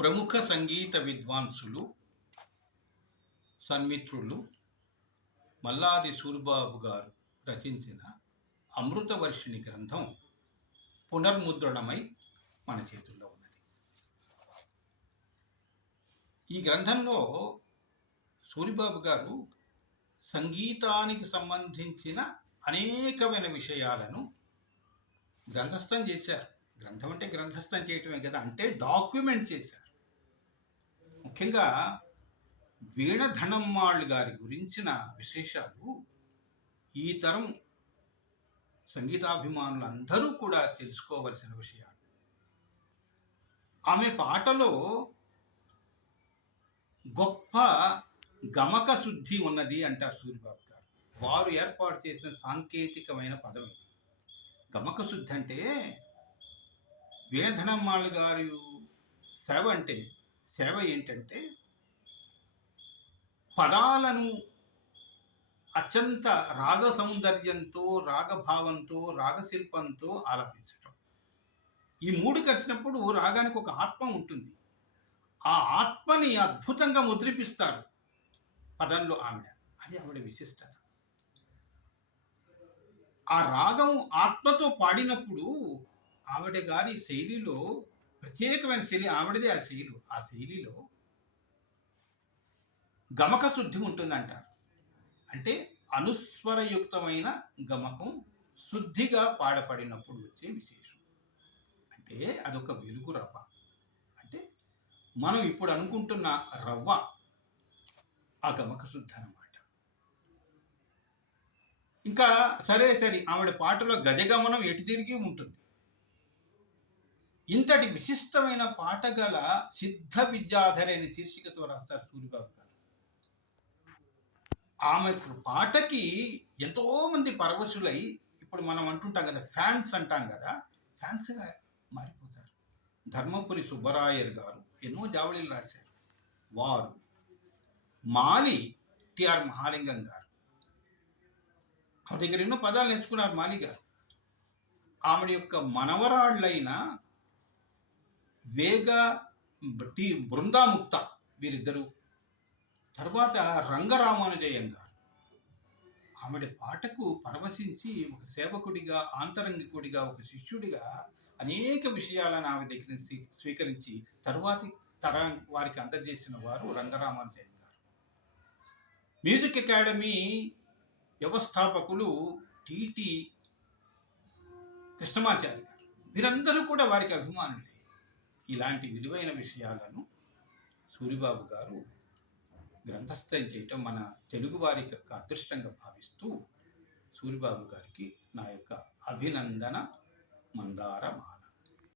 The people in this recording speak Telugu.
ప్రముఖ సంగీత విద్వాంసులు, సన్మిత్రులు మల్లాది సూరిబాబు గారు రచించిన అమృతవర్షిణి గ్రంథం పునర్ముద్రణమై మన చేతుల్లో ఉన్నది. ఈ గ్రంథంలో సూరిబాబు గారు సంగీతానికి సంబంధించిన అనేకమైన విషయాలను గ్రంథస్థం చేశారు. గ్రంథం అంటే గ్రంథస్థం చేయటమే కదా, అంటే డాక్యుమెంట్ చేశారు. ముఖ్యంగా వీణధనమ్మాళ్ గారి గురించిన విశేషాలు ఈ తరం సంగీతాభిమానులందరూ కూడా తెలుసుకోవలసిన విషయాలు. ఆమె పాటలో గొప్ప గమక శుద్ధి ఉన్నది అంటారు సూరిబాబు గారు. వారు ఏర్పాటు చేసిన సాంకేతికమైన పదం ఇది. గమక శుద్ధి అంటే వీణధనమ్మాళ్ గారి సేవ ఏంటంటే పదాలను అత్యంత రాగ సౌందర్యంతో, రాగభావంతో, రాగశిల్పంతో ఆలపించటం. ఈ మూడు కలిసినప్పుడు రాగానికి ఒక ఆత్మ ఉంటుంది. ఆ ఆత్మని అద్భుతంగా ముద్రిపిస్తారు పదంలో అది ఆవిడ విశిష్టత. ఆ రాగం ఆత్మతో పాడినప్పుడు ఆవిడ గారి శైలిలో ప్రత్యేకమైన శైలి ఆవిడదే. ఆ శైలిలో గమక శుద్ధి ఉంటుందంటారు. అంటే అనుస్వరయుక్తమైన గమకం శుద్ధిగా పాడపడినప్పుడు వచ్చే విశేషం. అంటే అదొక వెలుగు రవ్వ. అంటే మనం ఇప్పుడు అనుకుంటున్న రవ్వ ఆ గమక శుద్ధి అన్నమాట. ఇంకా సరే ఆవిడ పాటలో గజగమనం ఎటు తిరిగి ఉంటుంది. ఇంతటి విశిష్టమైన పాట గల సిద్ధ విద్యాధరి అనే శీర్షికతో రాస్తారు సూరిబాబు గారు. ఆమె పాటకి ఎంతోమంది పరవశులై, ఇప్పుడు మనం అంటుంటాం కదా, ఫ్యాన్స్ అంటాం కదా, ఫ్యాన్స్గా మారిపోతారు. ధర్మపురి సుబ్బరాయర్ గారు ఎన్నో జావళీలు రాశారు. వారు మాలి టిఆర్ మహాలింగం గారు ఆమె దగ్గర ఎన్నో పదాలు నేర్చుకున్నారు. మాలి గారు ఆమె యొక్క మనవరాళ్ళైన వేగ బృందాముక్త వీరిద్దరూ, తర్వాత రంగరామానుజయం గారు ఆవిడ పాటకు పరవశించి ఒక సేవకుడిగా, ఆంతరంగికుడిగా, ఒక శిష్యుడిగా అనేక విషయాలను ఆమె దగ్గర స్వీకరించి తరువాతి తరం వారికి అందజేసిన వారు రంగరామానుజయం గారు. మ్యూజిక్ అకాడమీ వ్యవస్థాపకులు టిటి కృష్ణమాచారి గారు. వీరందరూ కూడా వారికి అభిమానులే. ఇలాంటి విలువైన విషయాలను సూరిబాబు గారు గ్రంథస్థం చేయటం మన తెలుగు వారి యొక్క అదృష్టంగా భావిస్తూ సూరిబాబు గారికి నా యొక్క అభినందన మందారమాల.